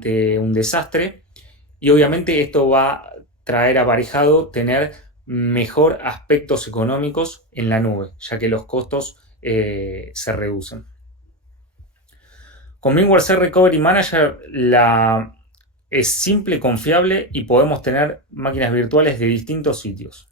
ante un desastre. Y obviamente esto va a traer aparejado tener mejor aspectos económicos en la nube, ya que los costos se reducen. Con VMware Site Recovery Manager es simple, confiable y podemos tener máquinas virtuales de distintos sitios.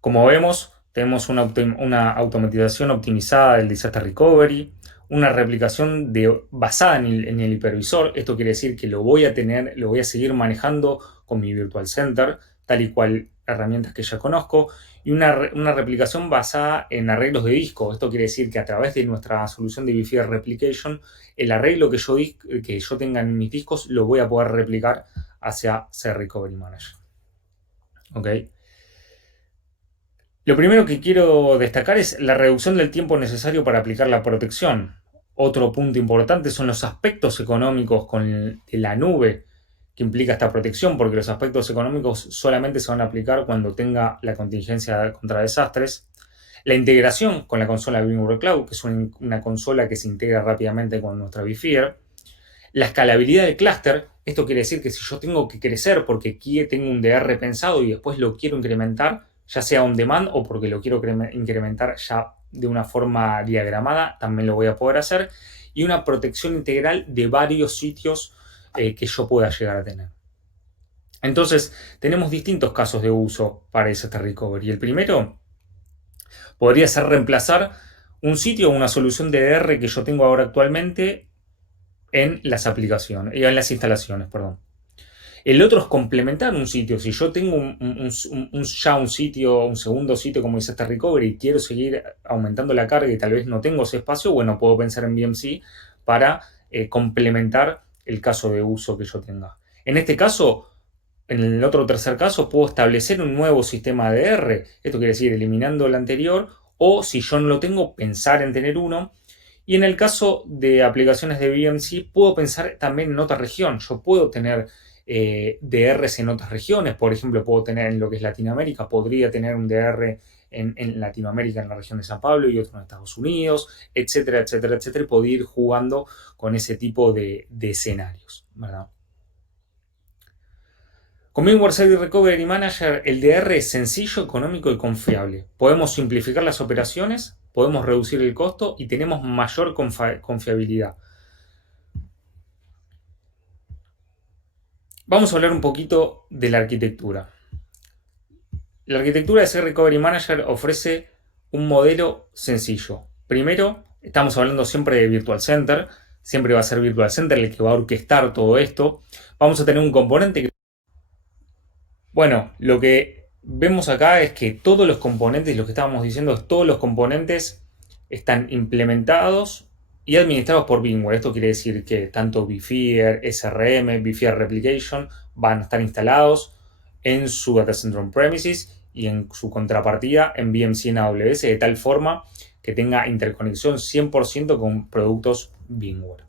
Como vemos, tenemos una automatización optimizada del Disaster Recovery, una replicación basada en el hipervisor. Esto quiere decir que lo voy a seguir manejando con mi Virtual Center, tal y cual herramientas que ya conozco, y una replicación basada en arreglos de disco. Esto quiere decir que a través de nuestra solución de vFear Replication, el arreglo que yo tenga en mis discos lo voy a poder replicar hacia Site Recovery Manager. ¿Ok? Lo primero que quiero destacar es la reducción del tiempo necesario para aplicar la protección. Otro punto importante son los aspectos económicos de la nube que implica esta protección, porque los aspectos económicos solamente se van a aplicar cuando tenga la contingencia contra desastres. La integración con la consola VMware Cloud, que es una consola que se integra rápidamente con nuestra vFear. La escalabilidad del clúster, esto quiere decir que si yo tengo que crecer porque aquí tengo un DR pensado y después lo quiero incrementar, ya sea on demand o porque lo quiero incrementar ya de una forma diagramada, también lo voy a poder hacer. Y una protección integral de varios sitios que yo pueda llegar a tener. Entonces, tenemos distintos casos de uso para Disaster Recovery. El primero podría ser reemplazar un sitio o una solución de DR que yo tengo ahora actualmente en las aplicaciones, en las instalaciones, perdón. El otro es complementar un sitio. Si yo tengo ya un sitio, un segundo sitio como Disaster Recovery y quiero seguir aumentando la carga y tal vez no tengo ese espacio, bueno, puedo pensar en VMC para complementar el caso de uso que yo tenga. En este caso, en el otro tercer caso, puedo establecer un nuevo sistema de DR. Esto quiere decir eliminando el anterior, o si yo no lo tengo, pensar en tener uno. Y en el caso de aplicaciones de VMC, puedo pensar también en otra región. Yo puedo tener DRs en otras regiones. Por ejemplo, puedo tener en lo que es Latinoamérica, podría tener un DR en Latinoamérica, en la región de San Pablo, y otro en Estados Unidos, etcétera, etcétera, etcétera. Y puedo ir jugando con ese tipo de escenarios, ¿verdad? Con VMware Site Recovery Manager, el DR es sencillo, económico y confiable. Podemos simplificar las operaciones, podemos reducir el costo y tenemos mayor confiabilidad. Vamos a hablar un poquito de la arquitectura. La arquitectura de Site Recovery Manager ofrece un modelo sencillo. Primero, estamos hablando siempre de Virtual Center. Siempre va a ser Virtual Center el que va a orquestar todo esto. Vamos a tener un componente que... Bueno, lo que vemos acá es que todos los componentes, lo que estábamos diciendo es todos los componentes están implementados y administrados por VMware. Esto quiere decir que tanto vFear, SRM, vFear Replication van a estar instalados en su data center on-premises y en su contrapartida en VMC en AWS, de tal forma que tenga interconexión 100% con productos VMware.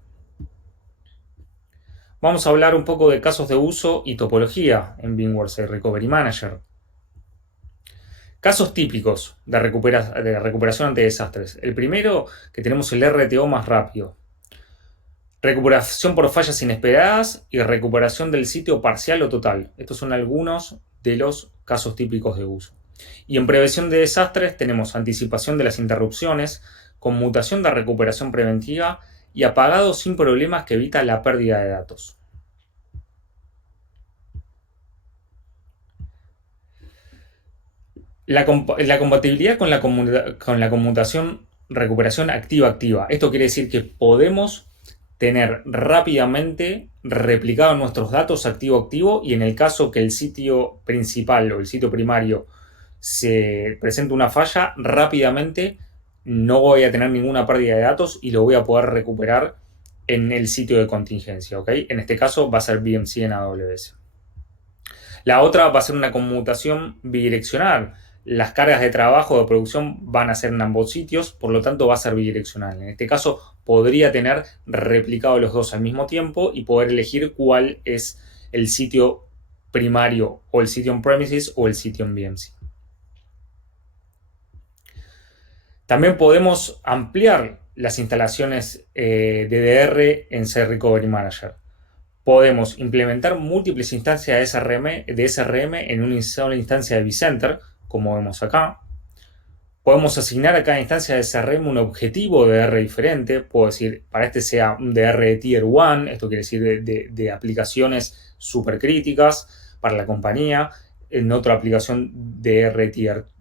Vamos a hablar un poco de casos de uso y topología en VMware Site Recovery Manager. Casos típicos de recuperación ante desastres. El primero, que tenemos el RTO más rápido. Recuperación por fallas inesperadas y recuperación del sitio parcial o total. Estos son algunos de los casos típicos de uso. Y en prevención de desastres tenemos anticipación de las interrupciones, conmutación de recuperación preventiva y apagado sin problemas que evita la pérdida de datos. La compatibilidad con la conmutación recuperación activa-activa. Esto quiere decir que podemos tener rápidamente replicados nuestros datos activo-activo y en el caso que el sitio principal o el sitio primario se presente una falla, rápidamente no voy a tener ninguna pérdida de datos y lo voy a poder recuperar en el sitio de contingencia, ¿ok? En este caso va a ser VMC en AWS. La otra va a ser una conmutación bidireccional. Las cargas de trabajo o de producción van a ser en ambos sitios, por lo tanto va a ser bidireccional. En este caso podría tener replicado los dos al mismo tiempo y poder elegir cuál es el sitio primario o el sitio on-premises o el sitio en VMC. También podemos ampliar las instalaciones DDR en Site Recovery Manager. Podemos implementar múltiples instancias de SRM en una sola instancia de vCenter, como vemos acá. Podemos asignar a cada instancia de SRM un objetivo de DR diferente. Puedo decir, para este sea un DR de Tier 1, esto quiere decir de aplicaciones súper críticas para la compañía. En otra aplicación DR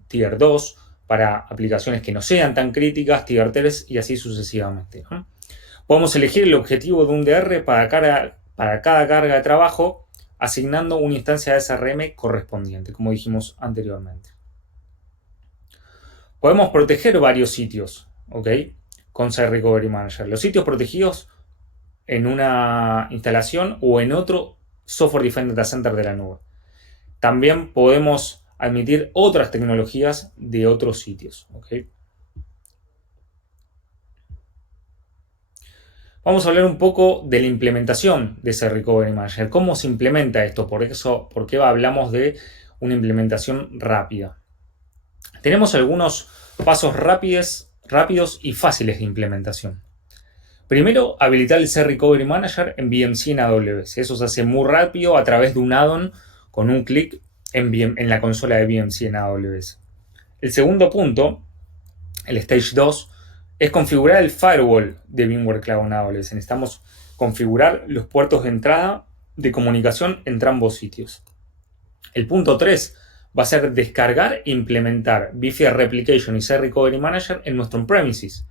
tier 2, para aplicaciones que no sean tan críticas, Tier 3 y así sucesivamente, ¿no? Podemos elegir el objetivo de un DR para cada carga de trabajo, asignando una instancia de SRM correspondiente, como dijimos anteriormente. Podemos proteger varios sitios, ¿ok? Con Site Recovery Manager. Los sitios protegidos en una instalación o en otro Software Defined Data Center de la nube. También podemos admitir otras tecnologías de otros sitios, ¿ok? Vamos a hablar un poco de la implementación de Site Recovery Manager. ¿Cómo se implementa esto? Por qué hablamos de una implementación rápida. Tenemos algunos pasos rápidos y fáciles de implementación. Primero, habilitar el Site Recovery Manager en VMC en AWS. Eso se hace muy rápido a través de un add-on con un clic en la consola de VMC en AWS. El segundo punto, el Stage 2, es configurar el firewall de VMware Cloud en AWS. Necesitamos configurar los puertos de entrada de comunicación entre ambos sitios. El punto 3 va a ser descargar e implementar vSphere Replication y Site Recovery Manager en nuestro on-premises.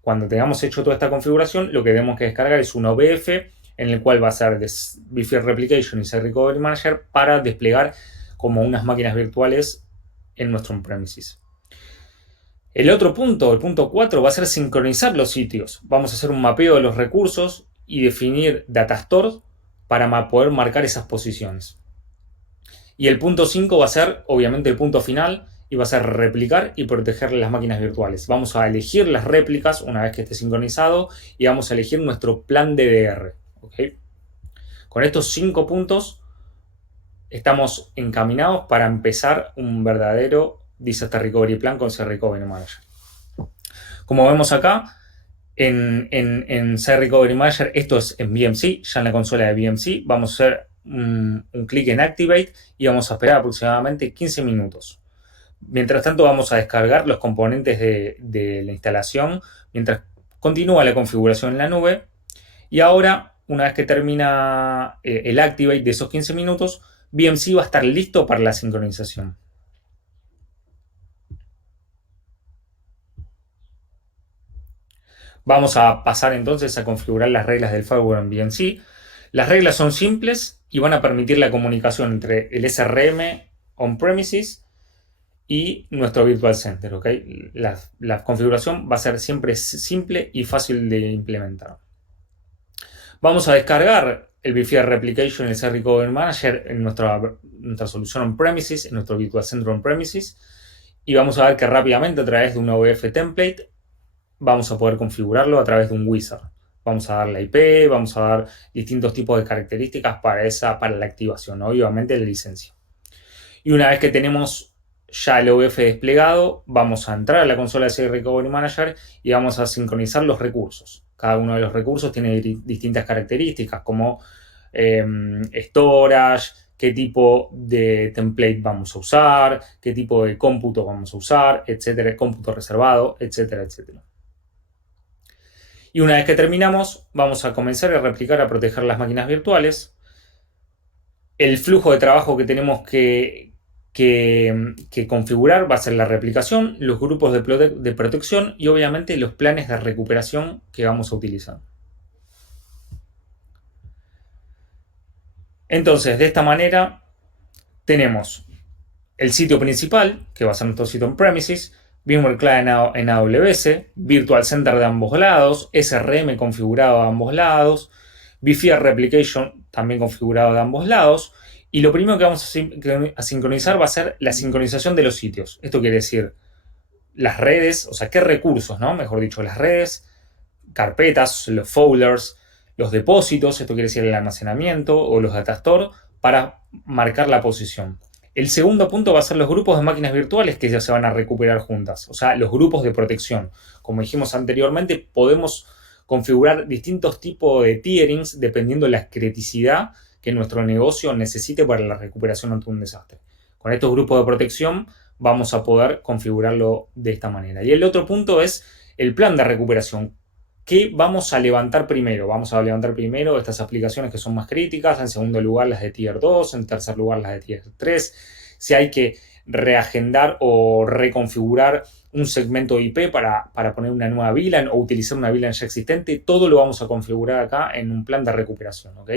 Cuando tengamos hecho toda esta configuración, lo que tenemos que descargar es un OVF en el cual va a ser vSphere Replication y Site Recovery Manager para desplegar como unas máquinas virtuales en nuestro on-premises. El otro punto, el punto 4, va a ser sincronizar los sitios. Vamos a hacer un mapeo de los recursos y definir data stores para poder marcar esas posiciones. Y el punto 5 va a ser, obviamente, el punto final y va a ser replicar y proteger las máquinas virtuales. Vamos a elegir las réplicas una vez que esté sincronizado y vamos a elegir nuestro plan DDR. ¿Okay? Con estos 5 puntos estamos encaminados para empezar un verdadero Disaster Recovery Plan con Site Recovery Manager. Como vemos acá, en Site Recovery Manager, esto es en VMC, ya en la consola de VMC, vamos a hacer un clic en Activate y vamos a esperar aproximadamente 15 minutos. Mientras tanto vamos a descargar los componentes de la instalación mientras continúa la configuración en la nube. Y ahora, una vez que termina el Activate de esos 15 minutos, VMC va a estar listo para la sincronización. Vamos a pasar entonces a configurar las reglas del firewall en VMC. Las reglas son simples y van a permitir la comunicación entre el SRM on-premises y nuestro Virtual Center. ¿Okay? La configuración va a ser siempre simple y fácil de implementar. Vamos a descargar el vSphere Replication y el Site Recovery Manager en nuestra solución on-premises, en nuestro Virtual Center on-premises, y vamos a ver que rápidamente a través de un OVF template vamos a poder configurarlo a través de un wizard. Vamos a dar la IP, vamos a dar distintos tipos de características para la activación, ¿no? Obviamente la licencia. Y una vez que tenemos ya el OVF desplegado, vamos a entrar a la consola de Site Recovery Manager y vamos a sincronizar los recursos. Cada uno de los recursos tiene distintas características como storage, qué tipo de template vamos a usar, qué tipo de cómputo vamos a usar, etcétera, cómputo reservado, etcétera, etcétera. Y una vez que terminamos, vamos a comenzar a replicar, a proteger las máquinas virtuales. El flujo de trabajo que tenemos que configurar va a ser la replicación, los grupos de protección y obviamente los planes de recuperación que vamos a utilizar. Entonces, de esta manera tenemos el sitio principal, que va a ser nuestro sitio on-premises, VMware Cloud en AWS, Virtual Center de ambos lados, SRM configurado de ambos lados, vSphere Replication también configurado de ambos lados. Y lo primero que vamos a sincronizar va a ser la sincronización de los sitios. Esto quiere decir las redes, o sea, qué recursos, ¿no? Mejor dicho, las redes, carpetas, los folders, los depósitos, esto quiere decir el almacenamiento o los data store, para marcar la posición. El segundo punto va a ser los grupos de máquinas virtuales que ya se van a recuperar juntas, o sea, los grupos de protección. Como dijimos anteriormente, podemos configurar distintos tipos de tierings dependiendo de la criticidad que nuestro negocio necesite para la recuperación ante un desastre. Con estos grupos de protección vamos a poder configurarlo de esta manera. Y el otro punto es el plan de recuperación. ¿Qué vamos a levantar primero? Vamos a levantar primero estas aplicaciones que son más críticas, en segundo lugar las de Tier 2, en tercer lugar las de Tier 3. Si hay que reagendar o reconfigurar un segmento IP para poner una nueva VLAN o utilizar una VLAN ya existente, todo lo vamos a configurar acá en un plan de recuperación, ¿ok?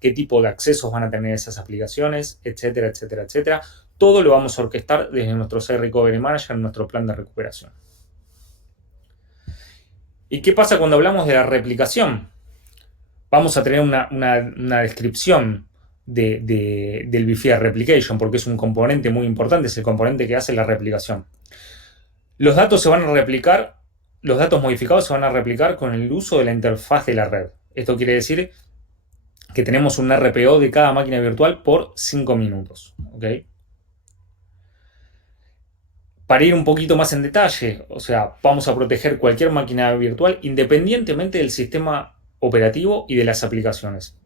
¿Qué tipo de accesos van a tener esas aplicaciones? Etcétera, etcétera, etcétera. Todo lo vamos a orquestar desde nuestro C Recovery Manager en nuestro plan de recuperación. ¿Y qué pasa cuando hablamos de la replicación? Vamos a tener una descripción del BFIA Replication, porque es un componente muy importante, es el componente que hace la replicación. Los datos se van a replicar, los datos modificados se van a replicar con el uso de la interfaz de la red. Esto quiere decir que tenemos un RPO de cada máquina virtual por 5 minutos. ¿Okay? Para ir un poquito más en detalle, o sea, vamos a proteger cualquier máquina virtual independientemente del sistema operativo y de las aplicaciones.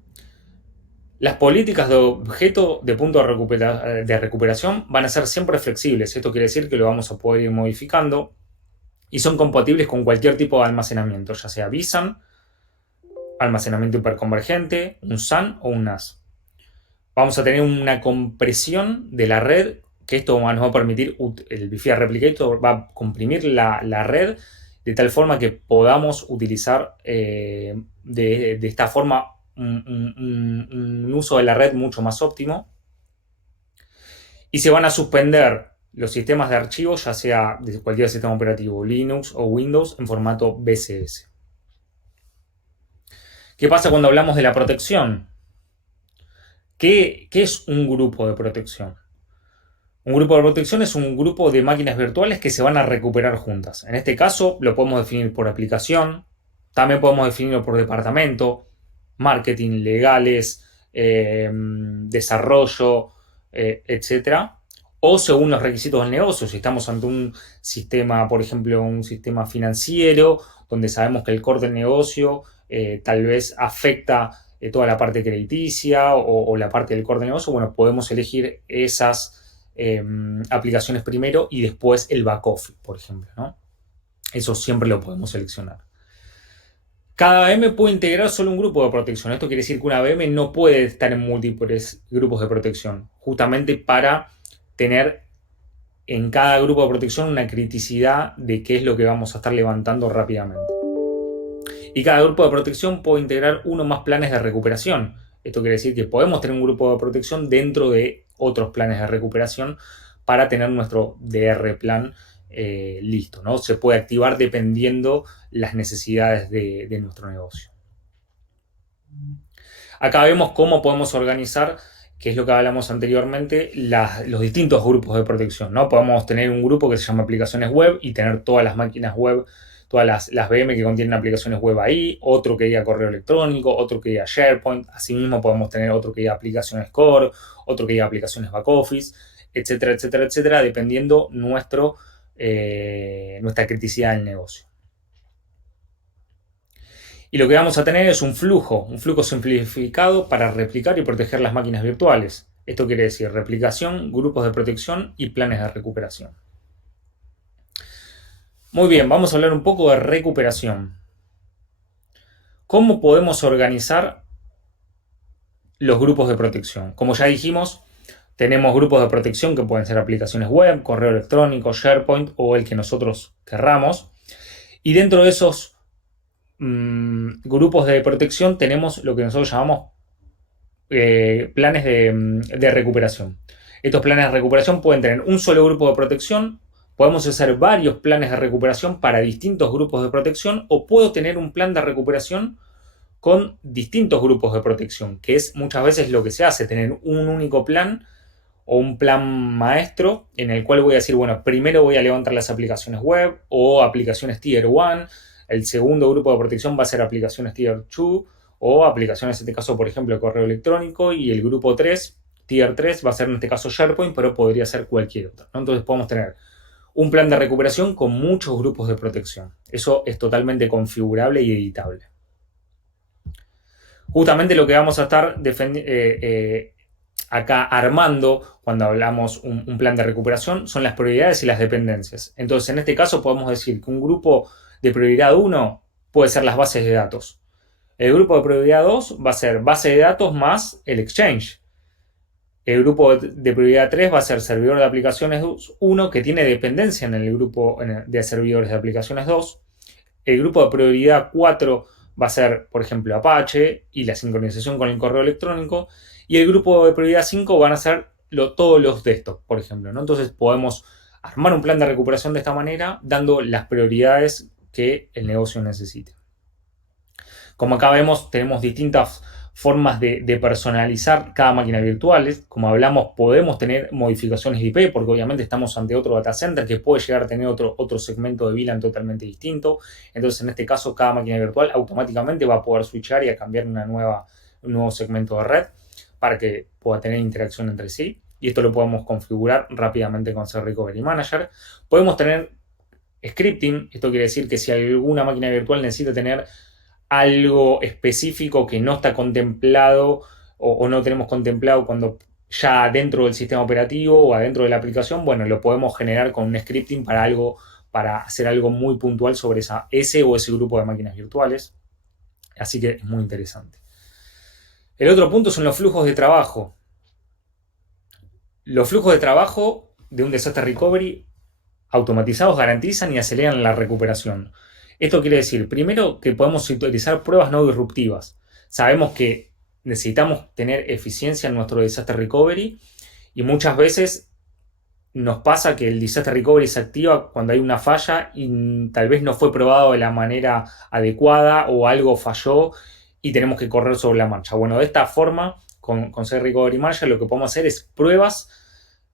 Las políticas de objeto de punto de recuperación van a ser siempre flexibles. Esto quiere decir que lo vamos a poder ir modificando y son compatibles con cualquier tipo de almacenamiento, ya sea vSAN, almacenamiento hiperconvergente, un SAN o un NAS. Vamos a tener una compresión de la red, que esto nos va a permitir, el BFIA Replicator va a comprimir la red de tal forma que podamos utilizar de esta forma un uso de la red mucho más óptimo. Y se van a suspender los sistemas de archivos, ya sea de cualquier sistema operativo, Linux o Windows, en formato BCS. ¿Qué pasa cuando hablamos de la protección? ¿Qué es un grupo de protección? Un grupo de protección es un grupo de máquinas virtuales que se van a recuperar juntas. En este caso lo podemos definir por aplicación, también podemos definirlo por departamento, marketing, legales, desarrollo, etc. O según los requisitos del negocio. Si estamos ante un sistema, por ejemplo, un sistema financiero, donde sabemos que el core del negocio tal vez afecta toda la parte crediticia o la parte del core del negocio, bueno, podemos elegir esas aplicaciones primero y después el back office, por ejemplo, ¿no? Eso siempre lo podemos seleccionar. Cada VM puede integrar solo un grupo de protección. Esto quiere decir que una VM no puede estar en múltiples grupos de protección, justamente para tener en cada grupo de protección una criticidad de qué es lo que vamos a estar levantando rápidamente. Y cada grupo de protección puede integrar uno o más planes de recuperación. Esto quiere decir que podemos tener un grupo de protección dentro de otros planes de recuperación para tener nuestro DR plan listo, ¿no? Se puede activar dependiendo las necesidades de nuestro negocio. Acá vemos cómo podemos organizar, que es lo que hablamos anteriormente, los distintos grupos de protección, ¿no? Podemos tener un grupo que se llama aplicaciones web y tener todas las máquinas web, todas las VM que contienen aplicaciones web ahí, otro que diga correo electrónico, otro que diga SharePoint, asimismo podemos tener otro que diga aplicaciones core, otro que diga aplicaciones back office, etcétera, etcétera, etcétera, dependiendo nuestra criticidad del negocio. Y lo que vamos a tener es un flujo simplificado para replicar y proteger las máquinas virtuales. Esto quiere decir replicación, grupos de protección y planes de recuperación. Muy bien, vamos a hablar un poco de recuperación. ¿Cómo podemos organizar los grupos de protección? Como ya dijimos, tenemos grupos de protección que pueden ser aplicaciones web, correo electrónico, SharePoint o el que nosotros querramos. Y dentro de esos grupos de protección tenemos lo que nosotros llamamos planes de recuperación. Estos planes de recuperación pueden tener un solo grupo de protección, podemos hacer varios planes de recuperación para distintos grupos de protección o puedo tener un plan de recuperación con distintos grupos de protección, que es muchas veces lo que se hace, tener un único plan o un plan maestro en el cual voy a decir, bueno, primero voy a levantar las aplicaciones web o aplicaciones Tier 1, el segundo grupo de protección va a ser aplicaciones Tier 2 o aplicaciones, en este caso, por ejemplo, correo electrónico, y el grupo 3 Tier 3 va a ser en este caso SharePoint, pero podría ser cualquier otro, ¿no? Entonces podemos tener un plan de recuperación con muchos grupos de protección. Eso es totalmente configurable y editable. Justamente lo que vamos a estar acá armando cuando hablamos un plan de recuperación son las prioridades y las dependencias. Entonces, en este caso podemos decir que un grupo de prioridad 1 puede ser las bases de datos. El grupo de prioridad 2 va a ser base de datos más el Exchange. El grupo de prioridad 3 va a ser servidor de aplicaciones 1, que tiene dependencia en el grupo de servidores de aplicaciones 2. El grupo de prioridad 4 va a ser, por ejemplo, Apache y la sincronización con el correo electrónico. Y el grupo de prioridad 5 van a ser todos los desktop, por ejemplo, ¿no? Entonces podemos armar un plan de recuperación de esta manera, dando las prioridades que el negocio necesite. Como acá vemos, tenemos distintas formas de personalizar cada máquina virtual. Como hablamos, podemos tener modificaciones de IP, porque obviamente estamos ante otro data center que puede llegar a tener otro segmento de VLAN totalmente distinto. Entonces, en este caso, cada máquina virtual automáticamente va a poder switchar y a cambiar un nuevo segmento de red para que pueda tener interacción entre sí. Y esto lo podemos configurar rápidamente con Site Recovery Manager. Podemos tener scripting. Esto quiere decir que si alguna máquina virtual necesita tener algo específico que no está contemplado o no tenemos contemplado cuando ya dentro del sistema operativo o adentro de la aplicación, bueno, lo podemos generar con un scripting para hacer algo muy puntual sobre ese grupo de máquinas virtuales. Así que es muy interesante. El otro punto son los flujos de trabajo. Los flujos de trabajo de un disaster recovery automatizados garantizan y aceleran la recuperación. Esto quiere decir, primero, que podemos utilizar pruebas no disruptivas. Sabemos que necesitamos tener eficiencia en nuestro disaster recovery y muchas veces nos pasa que el disaster recovery se activa cuando hay una falla y tal vez no fue probado de la manera adecuada o algo falló y tenemos que correr sobre la marcha. Bueno, de esta forma, con Site Recovery Manager, lo que podemos hacer es pruebas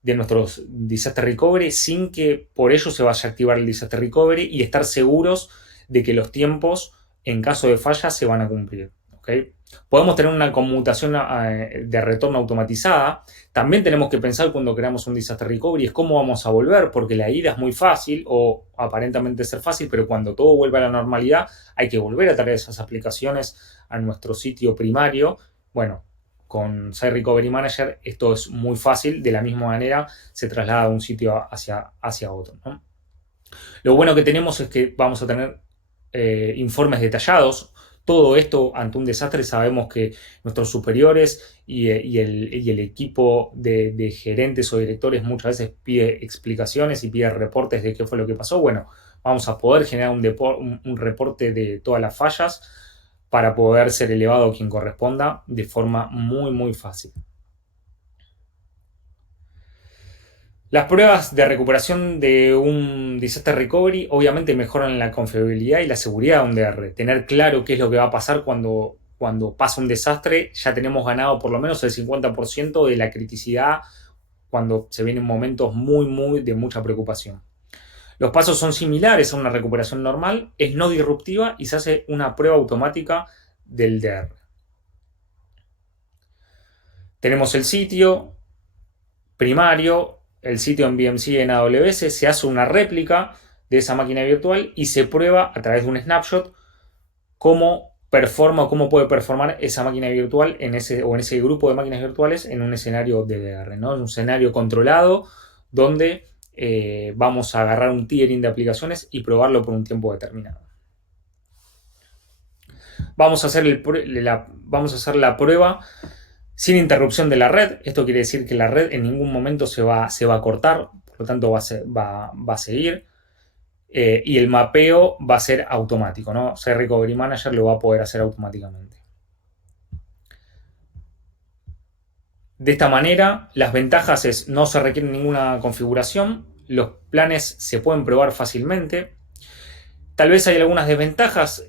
de nuestros disaster recovery sin que por ello se vaya a activar el disaster recovery y estar seguros de que los tiempos en caso de falla se van a cumplir. ¿Okay? Podemos tener una conmutación de retorno automatizada. También tenemos que pensar cuando creamos un disaster recovery es cómo vamos a volver, porque la ida es muy fácil o aparentemente ser fácil, pero cuando todo vuelve a la normalidad hay que volver a traer esas aplicaciones a nuestro sitio primario. Bueno, con Site Recovery Manager esto es muy fácil, de la misma manera se traslada de un sitio hacia otro, ¿no? Lo bueno que tenemos es que vamos a tener informes detallados. Todo esto ante un desastre sabemos que nuestros superiores y el equipo de gerentes o directores muchas veces pide explicaciones y pide reportes de qué fue lo que pasó. Bueno, vamos a poder generar un reporte de todas las fallas para poder ser elevado a quien corresponda de forma muy, muy fácil. Las pruebas de recuperación de un disaster recovery obviamente mejoran la confiabilidad y la seguridad de un DR. Tener claro qué es lo que va a pasar cuando pasa un desastre, ya tenemos ganado por lo menos el 50% de la criticidad cuando se vienen momentos de mucha preocupación. Los pasos son similares a una recuperación normal, es no disruptiva y se hace una prueba automática del DR. Tenemos el sitio primario, el sitio en VMC en AWS, se hace una réplica de esa máquina virtual y se prueba a través de un snapshot cómo puede performar esa máquina virtual en ese grupo de máquinas virtuales en un escenario DDR, ¿no? Es un escenario controlado donde vamos a agarrar un tiering de aplicaciones y probarlo por un tiempo determinado. Vamos a hacer la prueba sin interrupción de la red. Esto quiere decir que la red en ningún momento se va a cortar, por lo tanto va a seguir. Y el mapeo va a ser automático, ¿no? Site Recovery Manager lo va a poder hacer automáticamente. De esta manera, las ventajas es no se requiere ninguna configuración, los planes se pueden probar fácilmente. Tal vez hay algunas desventajas,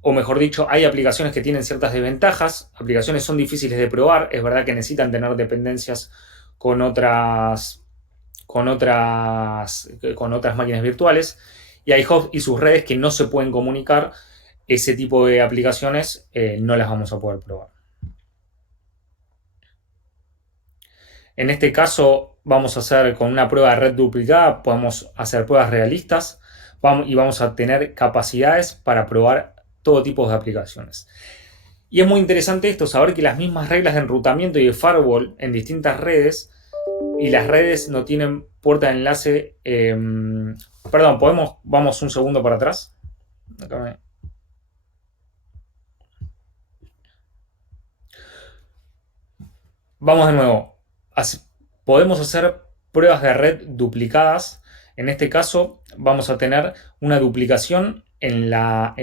o mejor dicho, hay aplicaciones que tienen ciertas desventajas. Aplicaciones son difíciles de probar, es verdad que necesitan tener dependencias con otras máquinas virtuales, y hay hubs y sus redes que no se pueden comunicar. Ese tipo de aplicaciones no las vamos a poder probar. En este caso vamos a hacer con una prueba de red duplicada, podemos hacer pruebas realistas y vamos a tener capacidades para probar todo tipo de aplicaciones. Y es muy interesante esto, saber que las mismas reglas de enrutamiento y de firewall en distintas redes y las redes no tienen puerta de enlace. Perdón, vamos un segundo para atrás. Vamos de nuevo. Podemos hacer pruebas de red duplicadas. En este caso vamos a tener una duplicación en la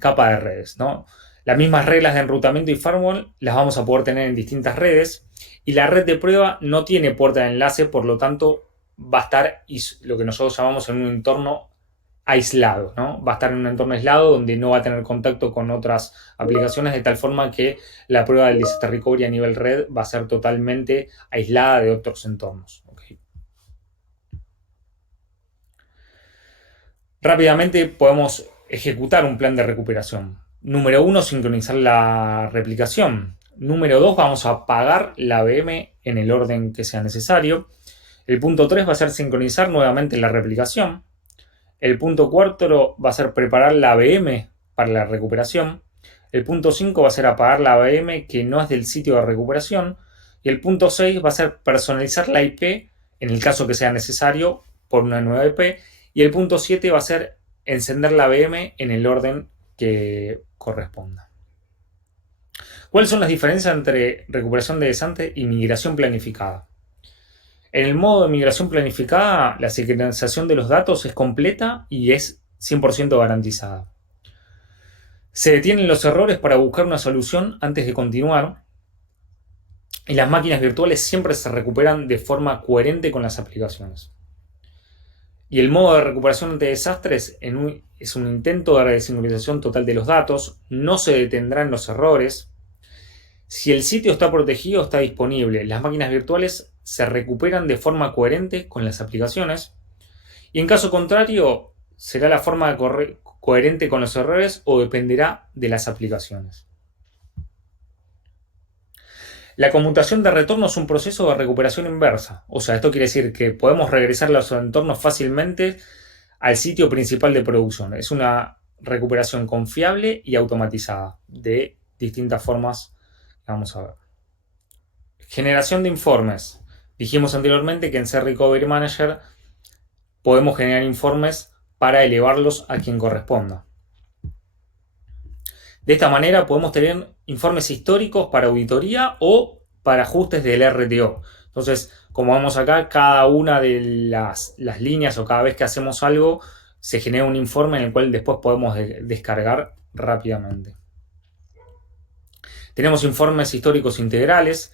capa de redes, ¿no? Las mismas reglas de enrutamiento y firewall las vamos a poder tener en distintas redes y la red de prueba no tiene puerta de enlace, por lo tanto va a estar lo que nosotros llamamos en un entorno aislado, ¿no? Va a estar en un entorno aislado donde no va a tener contacto con otras aplicaciones, de tal forma que la prueba del disaster recovery a nivel red va a ser totalmente aislada de otros entornos. ¿Okay? Rápidamente podemos ejecutar un plan de recuperación. Número 1, sincronizar la replicación. Número 2, vamos a apagar la VM en el orden que sea necesario. El punto 3 va a ser sincronizar nuevamente la replicación. El punto 4 va a ser preparar la VM para la recuperación. El punto 5 va a ser apagar la VM que no es del sitio de recuperación. Y el punto 6 va a ser personalizar la IP en el caso que sea necesario por una nueva IP. Y el punto 7 va a ser encender la VM en el orden que corresponda. ¿Cuáles son las diferencias entre recuperación de desastre y migración planificada? En el modo de migración planificada, la sincronización de los datos es completa y es 100% garantizada. Se detienen los errores para buscar una solución antes de continuar y las máquinas virtuales siempre se recuperan de forma coherente con las aplicaciones. Y el modo de recuperación ante desastres es un intento de sincronización total de los datos, no se detendrán los errores. Si el sitio está protegido, está disponible. Las máquinas virtuales se recuperan de forma coherente con las aplicaciones. Y en caso contrario, será la forma coherente con los errores o dependerá de las aplicaciones. La conmutación de retorno es un proceso de recuperación inversa. O sea, esto quiere decir que podemos regresar los entornos fácilmente al sitio principal de producción. Es una recuperación confiable y automatizada de distintas formas que vamos a ver. Generación de informes. Dijimos anteriormente que en C Recovery Manager podemos generar informes para elevarlos a quien corresponda. De esta manera podemos tener informes históricos para auditoría o para ajustes del RTO. Entonces, como vemos acá, cada una de las líneas o cada vez que hacemos algo, se genera un informe en el cual después podemos descargar rápidamente. Tenemos informes históricos integrales.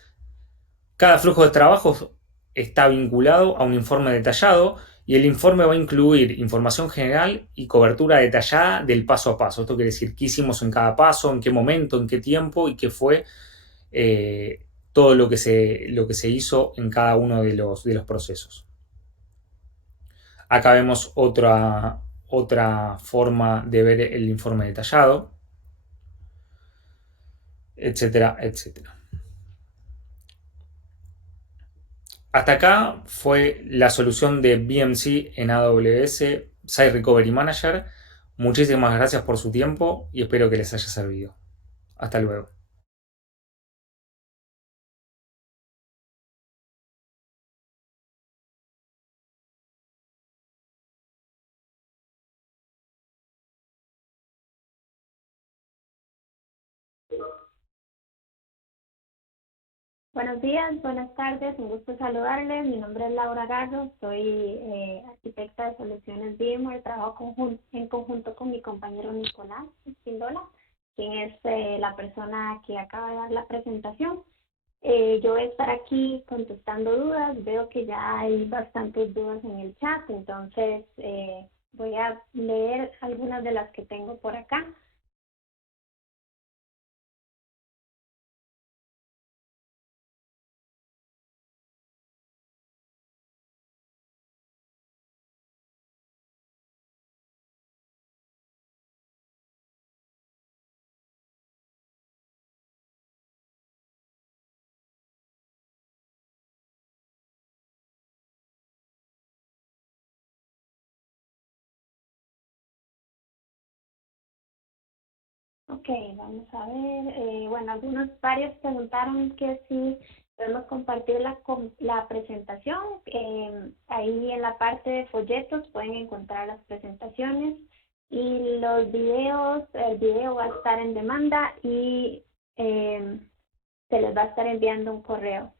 Cada flujo de trabajo está vinculado a un informe detallado y el informe va a incluir información general y cobertura detallada del paso a paso. Esto quiere decir qué hicimos en cada paso, en qué momento, en qué tiempo y qué fue todo lo que se hizo en cada uno de los procesos. Acá vemos otra forma de ver el informe detallado, etcétera, etcétera. Hasta acá fue la solución de BMC en AWS Site Recovery Manager. Muchísimas gracias por su tiempo y espero que les haya servido. Hasta luego. Buenos días, buenas tardes, un gusto saludarles. Mi nombre es Laura Garro, soy arquitecta de soluciones VMware, trabajo en conjunto con mi compañero Nicolás Espíndola, quien es la persona que acaba de dar la presentación. Yo voy a estar aquí contestando dudas, veo que ya hay bastantes dudas en el chat, entonces voy a leer algunas de las que tengo por acá. Ok, vamos a ver. Bueno, varios preguntaron que si podemos compartir la presentación. Ahí en la parte de folletos pueden encontrar las presentaciones y los videos. El video va a estar en demanda y eh, se les va a estar enviando un correo.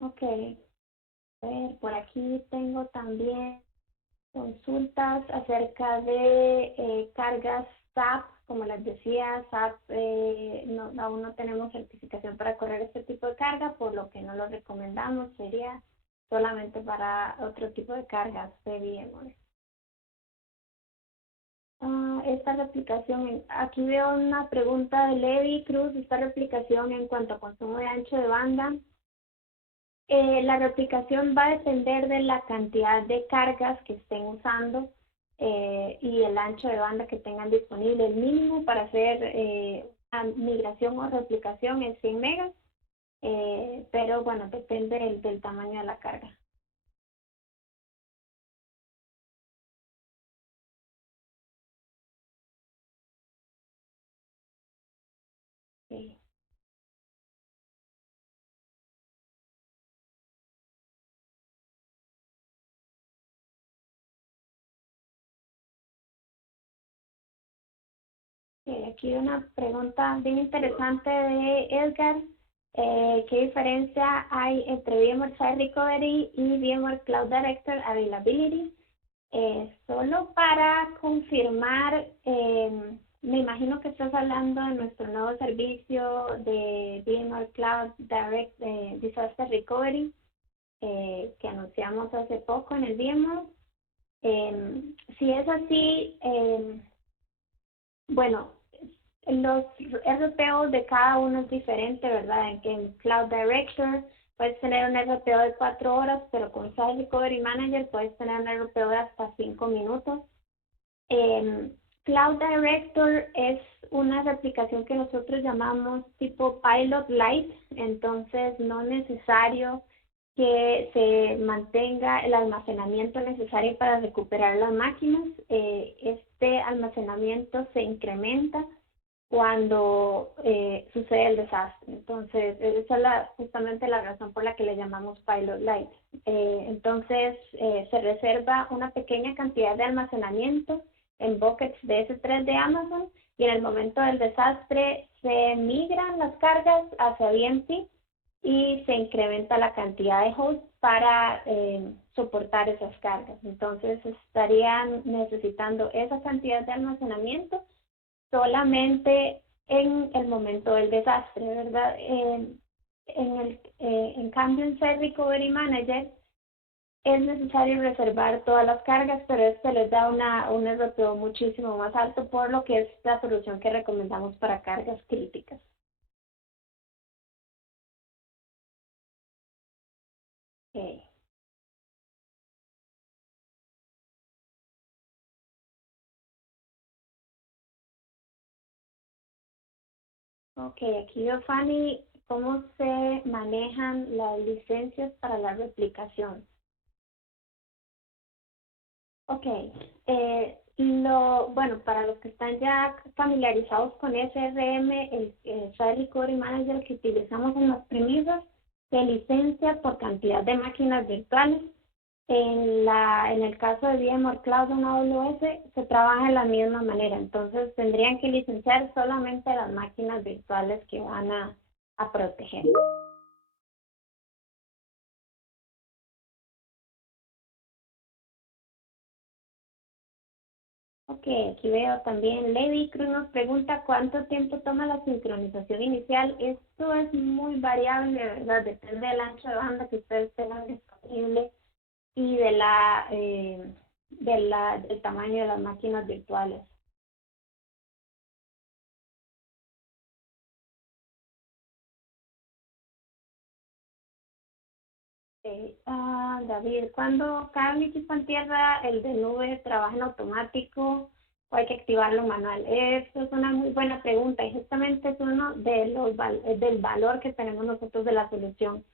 Ok, a ver, por aquí tengo también consultas acerca de cargas SAP. Como les decía, SAP aún no tenemos certificación para correr este tipo de carga, por lo que no lo recomendamos, sería solamente para otro tipo de cargas de VMware. Esta replicación, aquí veo una pregunta de Levi Cruz. Esta replicación en cuanto a consumo de ancho de banda, la replicación va a depender de la cantidad de cargas que estén usando y el ancho de banda que tengan disponible. El mínimo para hacer migración o replicación es 100 megas, pero bueno, depende del tamaño de la carga. Sí. Aquí hay una pregunta bien interesante de Edgar. ¿Qué diferencia hay entre VMware Site Recovery y VMware Cloud Director Availability? Solo para confirmar, me imagino que estás hablando de nuestro nuevo servicio de VMware Cloud Direct Disaster Recovery, que anunciamos hace poco en el VMware. Si es así, bueno, los RPO de cada uno es diferente, ¿verdad? En que en Cloud Director puedes tener un RPO de 4 horas, pero con Site Recovery Manager puedes tener un RPO de hasta 5 minutos. Cloud Director es una replicación que nosotros llamamos tipo Pilot Light, entonces no es necesario que se mantenga el almacenamiento necesario para recuperar las máquinas. Este almacenamiento se incrementa cuando sucede el desastre. Entonces, esa es justamente la razón por la que le llamamos Pilot Light. Se reserva una pequeña cantidad de almacenamiento en buckets de S3 de Amazon y en el momento del desastre se migran las cargas hacia VMC y se incrementa la cantidad de hosts para soportar esas cargas. Entonces estarían necesitando esa cantidad de almacenamiento solamente en el momento del desastre, ¿verdad? En cambio, en Site Recovery Manager es necesario reservar todas las cargas, pero esto les da un RPO muchísimo más alto, por lo que es la solución que recomendamos para cargas críticas. Okay. Ok, aquí veo, Fanny, cómo se manejan las licencias para la replicación. Ok, bueno, para los que están ya familiarizados con SRM, el Site Recovery Manager que utilizamos en las premisas se licencia por cantidad de máquinas virtuales. En el caso de VMware Cloud en AWS se trabaja de la misma manera, entonces tendrían que licenciar solamente las máquinas virtuales que van a proteger. Ok, aquí veo también Levi Cruz nos pregunta cuánto tiempo toma la sincronización inicial. Esto es muy variable, ¿verdad? Depende del ancho de banda que ustedes tengan disponible y del tamaño de las máquinas virtuales. David, cuando cada un equipo en tierra, el de nube trabaja en automático o hay que activarlo manual? Esto es una muy buena pregunta y justamente es uno de del valor que tenemos nosotros de la solución.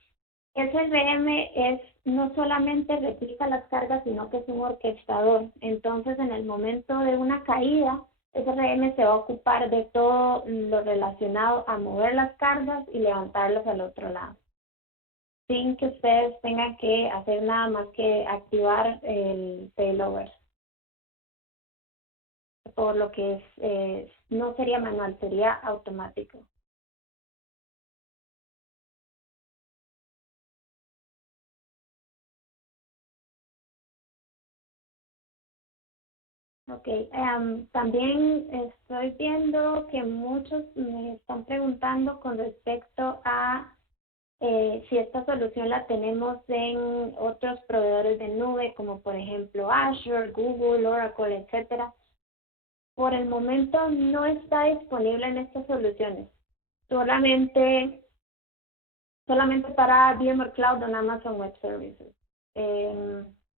SRM no solamente replica las cargas, sino que es un orquestador. Entonces, en el momento de una caída, SRM se va a ocupar de todo lo relacionado a mover las cargas y levantarlas al otro lado, sin que ustedes tengan que hacer nada más que activar el failover, por lo que no sería manual, sería automático. Ok, también estoy viendo que muchos me están preguntando con respecto a si esta solución la tenemos en otros proveedores de nube, como por ejemplo Azure, Google, Oracle, etcétera. Por el momento no está disponible en estas soluciones, solamente, solamente para VMware Cloud o en Amazon Web Services.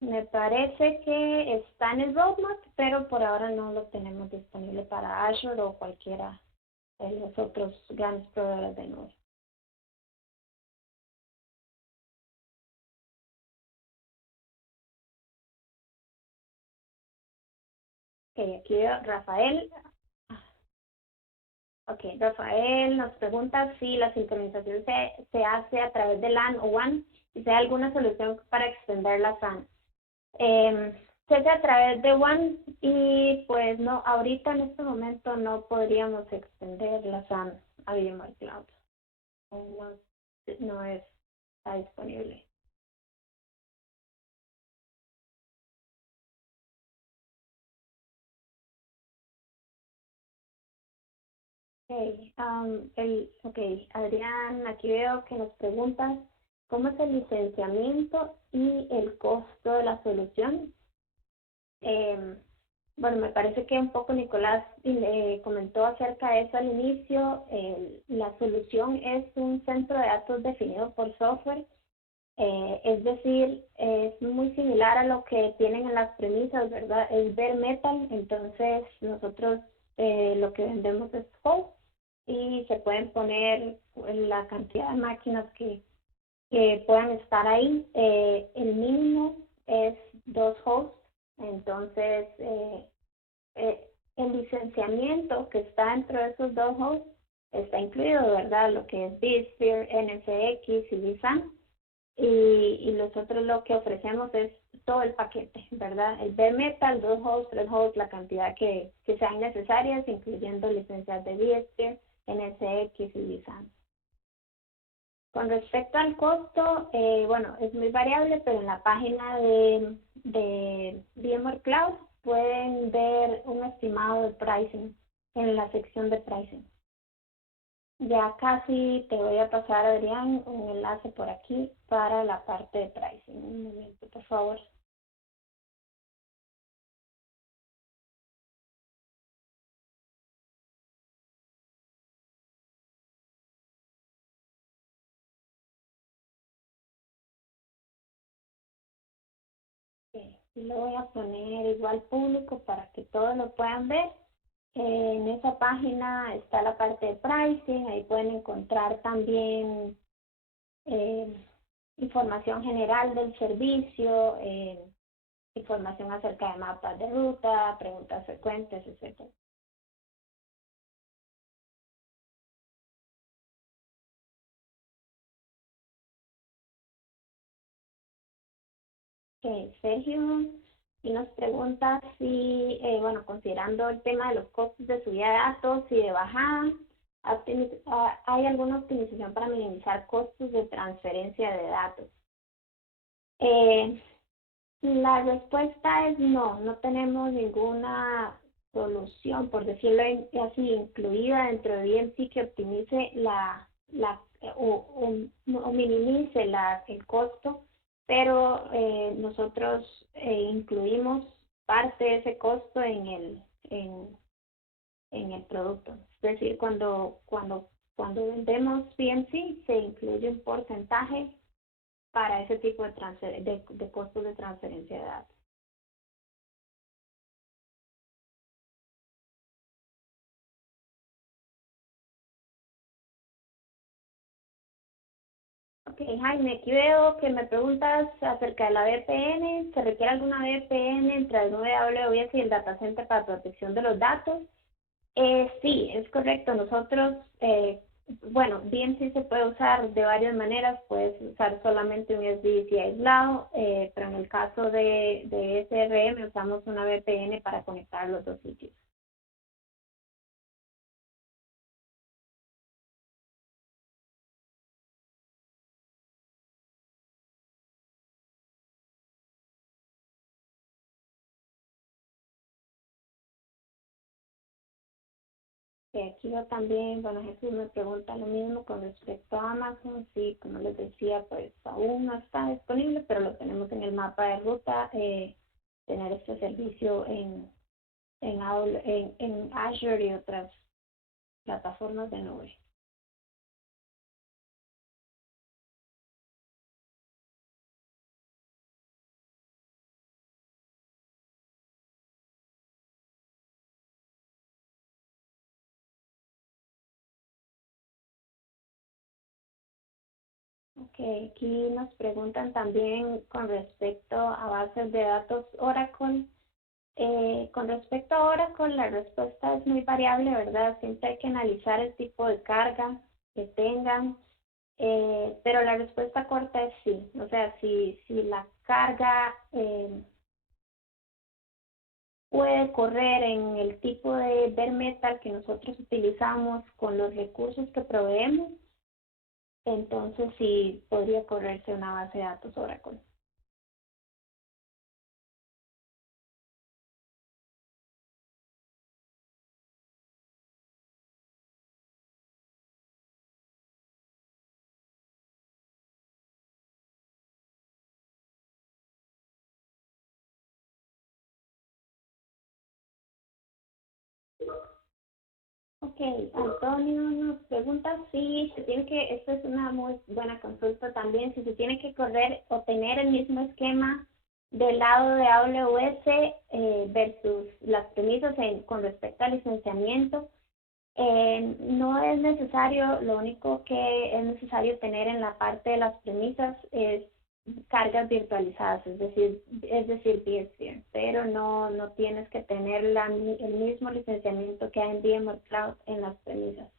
Me parece que está en el roadmap, pero por ahora no lo tenemos disponible para Azure o cualquiera de los otros grandes proveedores de nube. Ok, aquí veo Rafael. Ok, Rafael nos pregunta si la sincronización se hace a través de LAN o WAN y si hay alguna solución para extender la SAN. Se hace a través de WAN y pues no, ahorita en este momento no podríamos extender la SAN a VMware Cloud. No, no está disponible. Okay, Adrián, aquí veo que nos preguntan cómo es el licenciamiento y el costo de la solución. Eh, bueno, me parece que un poco Nicolás le comentó acerca de eso al inicio. La solución es un centro de datos definido por software, es decir, es muy similar a lo que tienen en las premisas, ¿verdad? Es bare metal, entonces nosotros lo que vendemos es host y se pueden poner la cantidad de máquinas que puedan estar ahí. El mínimo es 2 hosts, entonces el licenciamiento que está dentro de esos 2 hosts está incluido, ¿verdad? Lo que es vSphere, NSX y vSAN. Y nosotros lo que ofrecemos es todo el paquete, ¿verdad? El bare metal, 2 hosts, 3 hosts, la cantidad que sean necesarias, incluyendo licencias de vSphere, NSX y vSAN. Con respecto al costo, bueno, es muy variable, pero en la página de VMware Cloud pueden ver un estimado de pricing en la sección de pricing. Ya casi te voy a pasar, Adrián, un enlace por aquí para la parte de pricing. Un momento, por favor. Y lo voy a poner igual público para que todos lo puedan ver. En esa página está la parte de pricing, ahí pueden encontrar también eh, información general del servicio, información acerca de mapas de ruta, preguntas frecuentes, etc. Sergio, y nos pregunta si, bueno, considerando el tema de los costos de subida de datos y de bajada, ¿hay alguna optimización para minimizar costos de transferencia de datos? Eh, la respuesta es no, no tenemos ninguna solución, por decirlo así, incluida dentro de VMC que optimice o minimice el costo, pero nosotros incluimos parte de ese costo en el producto. Es decir, cuando vendemos VMC se incluye un porcentaje para ese tipo de costos de transferencia de datos. Ok, Jaime, aquí veo que me preguntas acerca de la VPN. ¿Se requiere alguna VPN entre el nube AWS y el data center para protección de los datos? Sí, es correcto. Nosotros, bueno, VMC se puede usar de varias maneras. Puedes usar solamente un SDC aislado, pero en el caso de SRM usamos una VPN para conectar los dos sitios. Aquí yo también, bueno, Jesús me pregunta lo mismo con respecto a Amazon. Sí, como les decía, pues aún no está disponible, pero lo tenemos en el mapa de ruta, tener este servicio en Azure y otras plataformas de nube. Ok, aquí nos preguntan también con respecto a bases de datos Oracle. Con respecto a Oracle, la respuesta es muy variable, ¿verdad? Siempre hay que analizar el tipo de carga que tengan, pero la respuesta corta es sí. O sea, si la carga puede correr en el tipo de bare metal que nosotros utilizamos con los recursos que proveemos, entonces sí podría correrse una base de datos Oracle. Ok, Antonio nos pregunta si se tiene que, esta es una muy buena consulta también, si se tiene que correr o tener el mismo esquema del lado de AWS versus las premisas con respecto al licenciamiento. No es necesario, lo único que es necesario tener en la parte de las premisas es cargas virtualizadas, es decir, vSphere, pero no tienes que tener el mismo licenciamiento que hay en VMware Cloud en las premisas.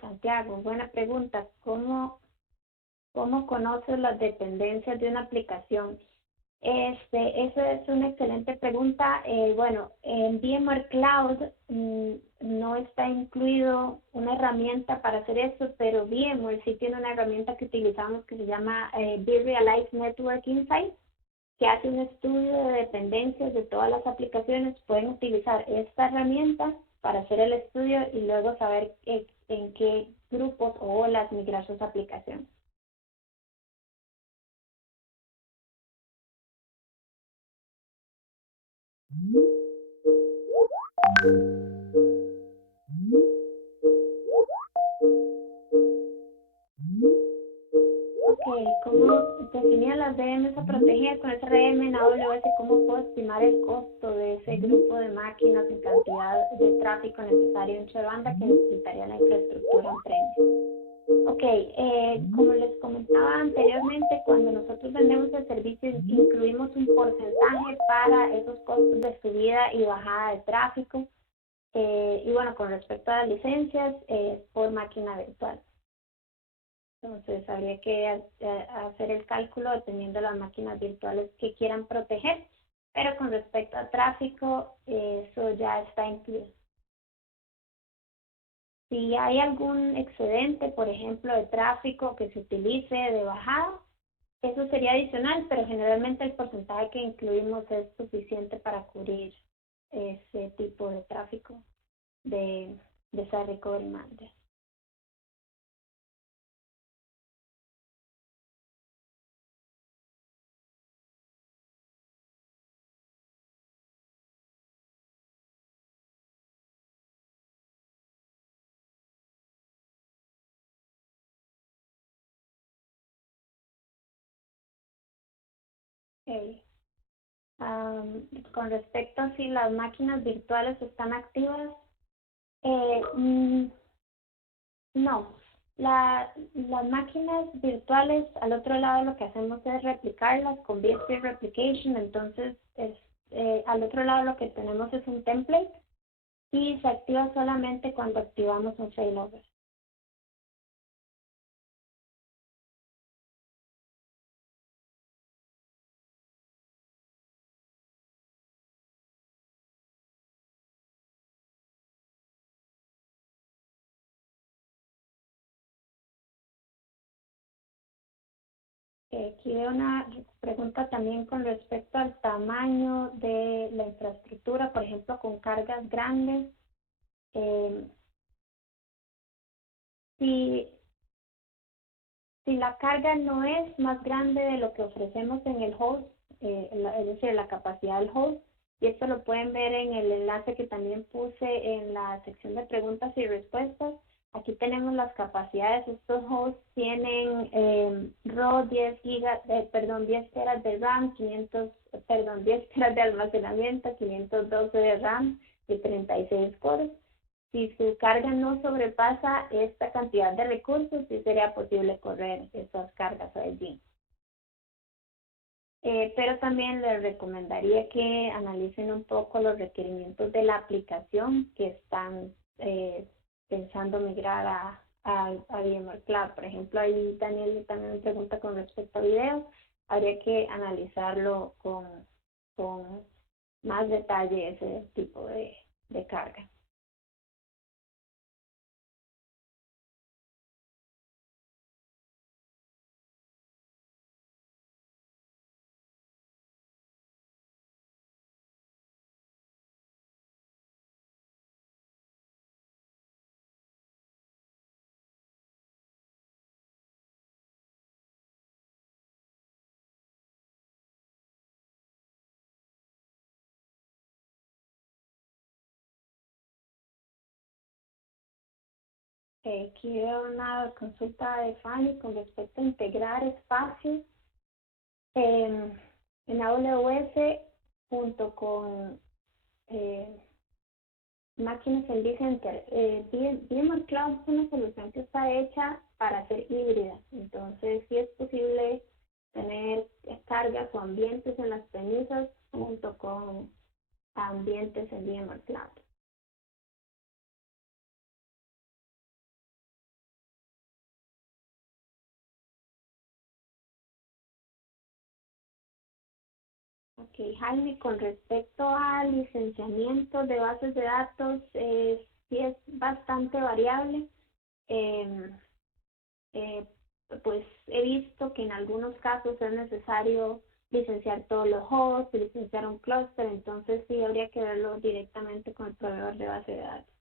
Santiago, buena pregunta. ¿Cómo conoces las dependencias de una aplicación? Esa es una excelente pregunta. Bueno, en VMware Cloud no está incluido una herramienta para hacer eso, pero VMware sí tiene una herramienta que utilizamos que se llama vRealize Network Insights, que hace un estudio de dependencias de todas las aplicaciones. Pueden utilizar esta herramienta para hacer el estudio y luego saber en qué grupos o olas migrar sus aplicaciones. Ok, ¿cómo definir las DMs a proteger con SRM en AWS? ¿Cómo puedo estimar el costo de ese grupo de máquinas en cantidad de tráfico necesario en banda que necesitaría la infraestructura on-premise? Ok, como les comentaba anteriormente, cuando nosotros vendemos el servicio, incluimos un porcentaje para esos costos de subida y bajada de tráfico. Y bueno, con respecto a las licencias, por máquina virtual. Entonces, habría que hacer el cálculo dependiendo de las máquinas virtuales que quieran proteger, pero con respecto a tráfico, eso ya está incluido. Si hay algún excedente, por ejemplo, de tráfico que se utilice de bajada, eso sería adicional, pero generalmente el porcentaje que incluimos es suficiente para cubrir ese tipo de tráfico de esa recovery manager. Ok. Con respecto a si las máquinas virtuales están activas, eh, mm, no. Las máquinas virtuales, al otro lado lo que hacemos es replicarlas con BSP Replication, entonces al otro lado lo que tenemos es un template y se activa solamente cuando activamos un failover. Aquí veo una pregunta también con respecto al tamaño de la infraestructura, por ejemplo, con cargas grandes. Eh, si, si la carga no es más grande de lo que ofrecemos en el host, es decir, la capacidad del host, y esto lo pueden ver en el enlace que también puse en la sección de preguntas y respuestas. Aquí tenemos las capacidades. Estos hosts tienen RAW 10 teras de RAM, 10 teras de almacenamiento, 512 de RAM y 36 cores. Si su carga no sobrepasa esta cantidad de recursos, sí sería posible correr esas cargas allí. Pero también les recomendaría que analicen un poco los requerimientos de la aplicación que están pensando migrar a VMware Cloud. Por ejemplo, ahí Daniel también me pregunta con respecto a videos. Habría que analizarlo con más detalle ese tipo de carga. Quiero una consulta de Fanny con respecto a integrar espacios en, en AWS junto con eh, máquinas en vCenter. VMware Cloud es una solución que está hecha para ser híbrida, entonces sí es posible tener cargas o ambientes en las premisas junto con ambientes en VMware Cloud. Ok, Jaime, con respecto al licenciamiento de bases de datos, sí es bastante variable. Eh, eh, pues he visto que en algunos casos es necesario licenciar todos los hosts, licenciar un clúster, entonces sí habría que verlo directamente con el proveedor de base de datos.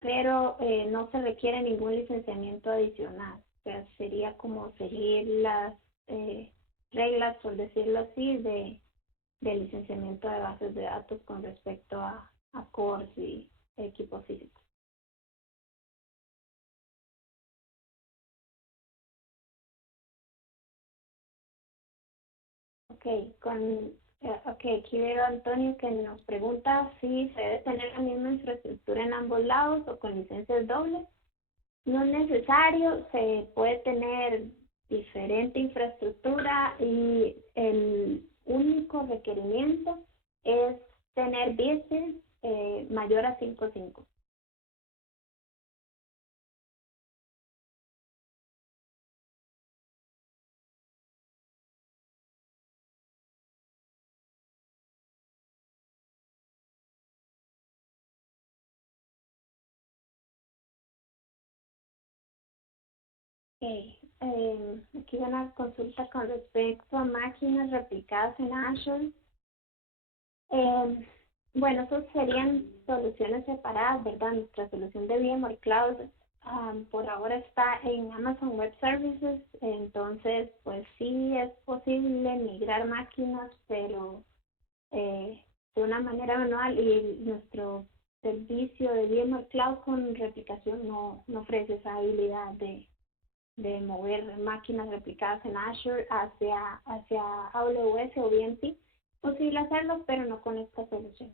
Pero no se requiere ningún licenciamiento adicional, o sea, sería como seguir las reglas, por decirlo así, de licenciamiento de bases de datos con respecto a cores y equipos físicos. Aquí veo a Antonio que nos pregunta si se debe tener la misma infraestructura en ambos lados o con licencias dobles. No es necesario, se puede tener diferente infraestructura y el único requerimiento es tener business mayor a 5.5. Aquí hay una consulta con respecto a máquinas replicadas en Azure. Eh, bueno, esas serían soluciones separadas, ¿verdad? Nuestra solución de VMware Cloud por ahora está en Amazon Web Services, entonces pues sí es posible migrar máquinas, pero de una manera manual, y nuestro servicio de VMware Cloud con replicación no ofrece esa habilidad de mover máquinas replicadas en Azure hacia AWS o VMC. Posible hacerlo, pero no con esta solución.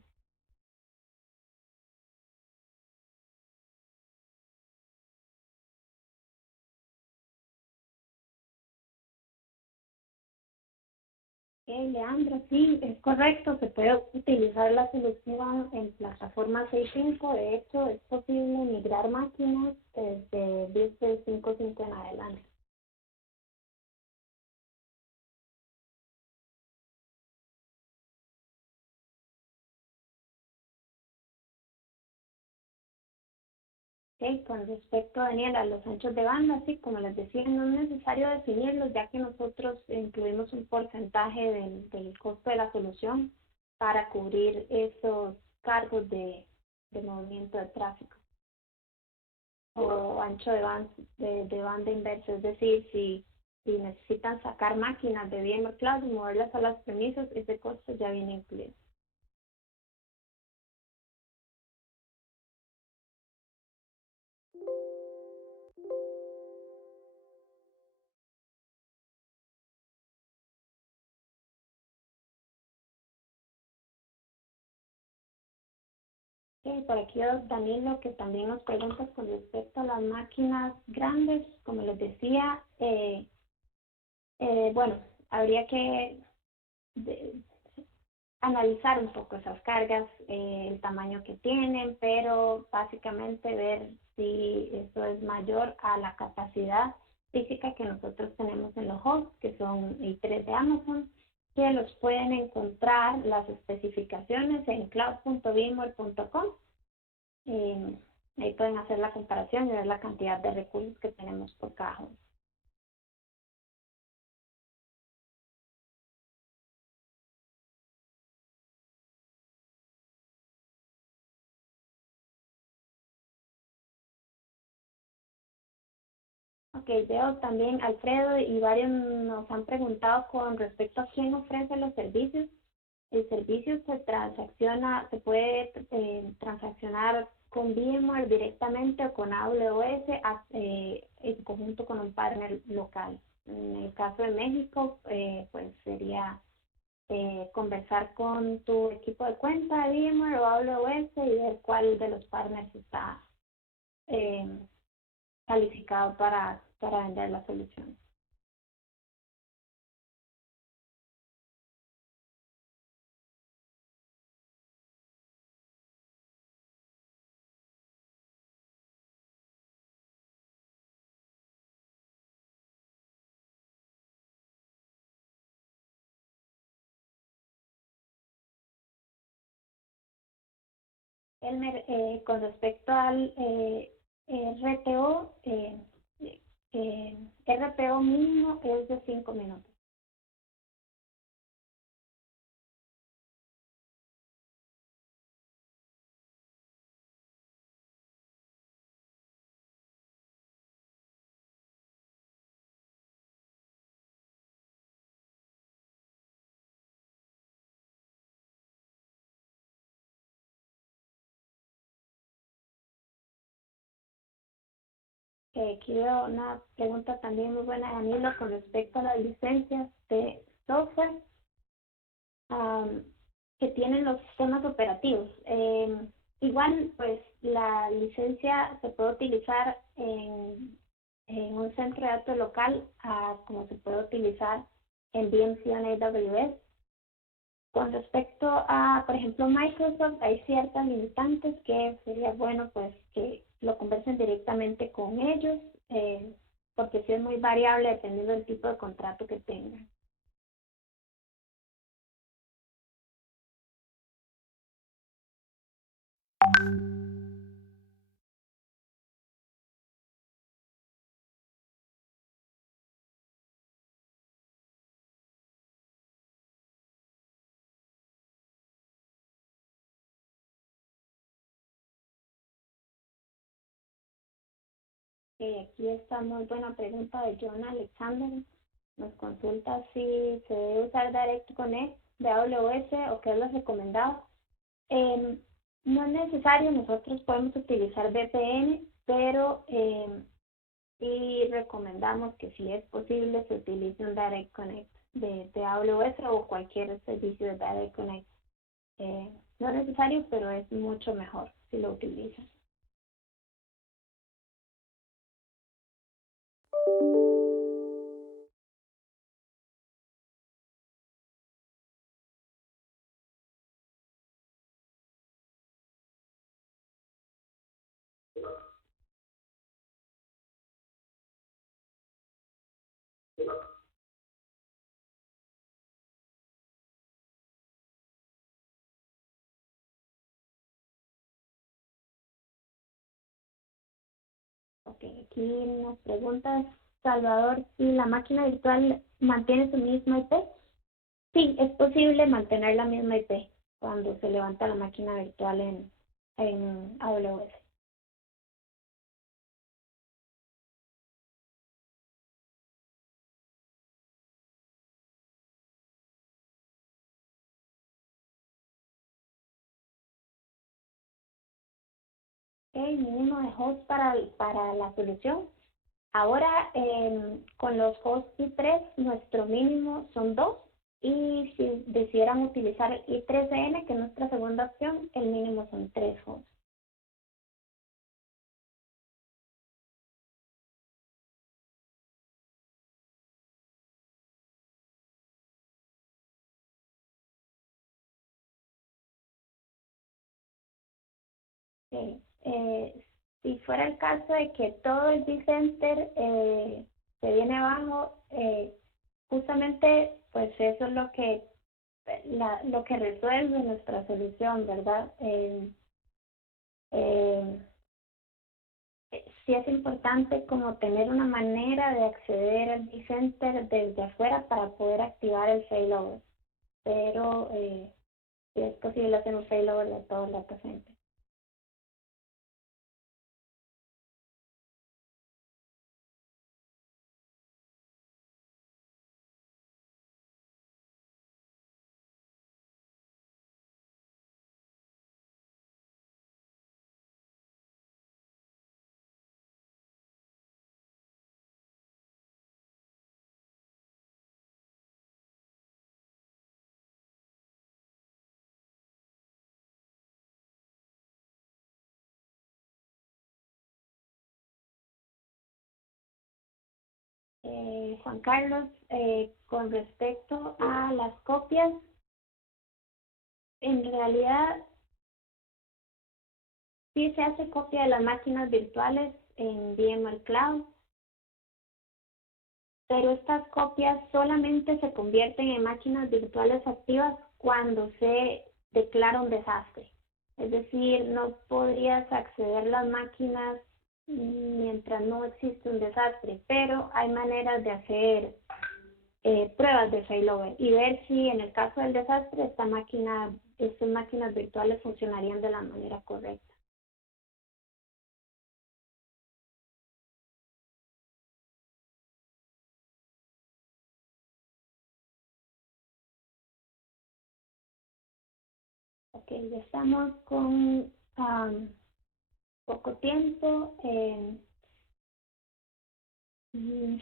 Leandro, sí, es correcto, se puede utilizar la solución en plataforma 6.5, de hecho es posible migrar máquinas desde Visual 5.5 en adelante. Ok, con respecto, Daniel, a los anchos de banda, sí, como les decía, no es necesario definirlos, ya que nosotros incluimos un porcentaje del costo de la solución para cubrir esos cargos de movimiento de tráfico o ancho de banda inversa, es decir, si necesitan sacar máquinas de VMware Cloud y moverlas a las premisas, ese costo ya viene incluido. Por aquí Danilo, que también nos pregunta con respecto a las máquinas grandes, como les decía, bueno, habría que de- analizar un poco esas cargas, el tamaño que tienen, pero básicamente ver si eso es mayor a la capacidad física que nosotros tenemos en los hosts, que son i3 de Amazon, que los pueden encontrar las especificaciones en cloud.vmware.com. Eh, Ahí pueden hacer la comparación y ver la cantidad de recursos que tenemos por cada host. Ok, veo también Alfredo y varios nos han preguntado con respecto a quién ofrece los servicios. El servicio se puede transaccionar con VMware directamente o con AWS en conjunto con un partner local. En el caso de México, pues sería conversar con tu equipo de cuenta de VMware o AWS y ver cuál de los partners está eh, calificado para vender la solución. Elmer, con respecto al RTO, RTO mínimo es de 5 minutos. Quiero una pregunta también muy buena, Danilo, con respecto a las licencias de software que tienen los sistemas operativos. Igual, pues la licencia se puede utilizar en un centro de datos local, como se puede utilizar en VMC o en AWS. Con respecto a, por ejemplo, Microsoft, hay ciertas limitantes que sería bueno pues que lo conversen directamente con ellos, porque sí es muy variable dependiendo del tipo de contrato que tengan. Aquí está muy buena pregunta de John Alexander. Nos consulta si se debe usar Direct Connect de AWS o qué es lo recomendado. Eh, no es necesario, nosotros podemos utilizar VPN, pero y recomendamos que si es posible se utilice un Direct Connect de AWS o cualquier servicio de Direct Connect. No es necesario, pero es mucho mejor si lo utilizan. Ok, aquí nos pregunta Salvador si la máquina virtual mantiene su misma IP. Sí, es posible mantener la misma IP cuando se levanta la máquina virtual en AWS. El mínimo de host para la solución. Ahora, con los hosts i3, nuestro mínimo son 2. Y si decidieran utilizar el i3n, que es nuestra segunda opción, el mínimo son 3 hosts. Okay. Si fuera el caso de que todo el vCenter se viene abajo, justamente pues eso es lo que resuelve nuestra solución, ¿verdad? Eh, sí es importante como tener una manera de acceder al vCenter desde afuera para poder activar el failover, pero sí es posible hacer un failover de todo el data center. Juan Carlos, con respecto a las copias, en realidad sí se hace copia de las máquinas virtuales en VMware Cloud, pero estas copias solamente se convierten en máquinas virtuales activas cuando se declara un desastre. Es decir, no podrías acceder a las máquinas mientras no existe un desastre, pero hay maneras de hacer pruebas de failover y ver si en el caso del desastre estas máquinas virtuales funcionarían de la manera correcta. Ok, ya estamos con poco tiempo. Mm,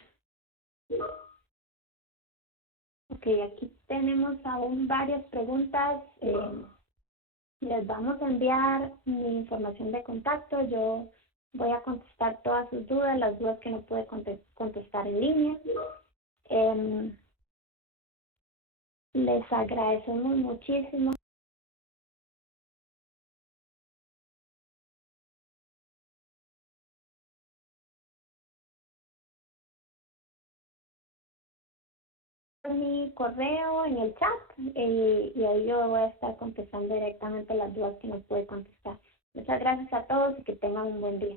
ok, aquí tenemos aún varias preguntas. Les vamos a enviar mi información de contacto. Yo voy a contestar todas sus dudas, las dudas que no pude contestar en línea. Em, Les agradecemos muchísimo mi correo en el chat y ahí yo voy a estar contestando directamente las dudas que no pude contestar. Muchas gracias a todos y que tengan un buen día.